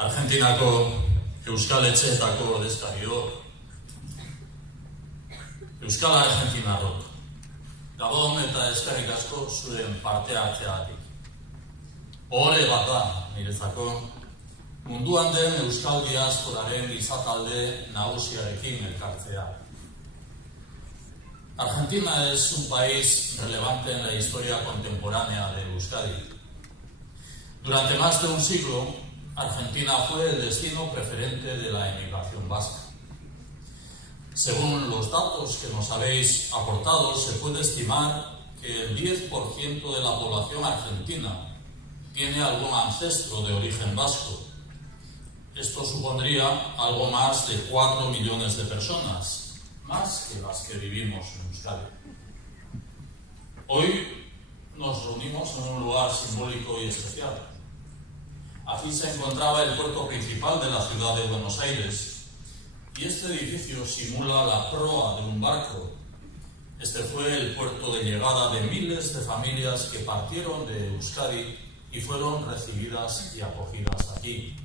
Argentinako Euskal Etxeetako ordezkariok, Euskal Argentinarrok, Gabon eta eskerrik asko zuen parte hartzeagatik. Ohore bat da, niretzako, munduan den Euskal Diasporaren izatalde nagusiarekin elkartzea. Argentina es un país relevante en la historia contemporánea de Euskadi. Durante más de un siglo, Argentina fue el destino preferente de la emigración vasca. Según los datos que nos habéis aportado, se puede estimar que el 10% de la población argentina tiene algún ancestro de origen vasco. Esto supondría algo más de 4 millones de personas, más que las que vivimos en Euskadi. Hoy nos reunimos en un lugar simbólico y especial. Aquí se encontraba el puerto principal de la ciudad de Buenos Aires y este edificio simula la proa de un barco. Este fue el puerto de llegada de miles de familias que partieron de Euskadi y fueron recibidas y acogidas aquí.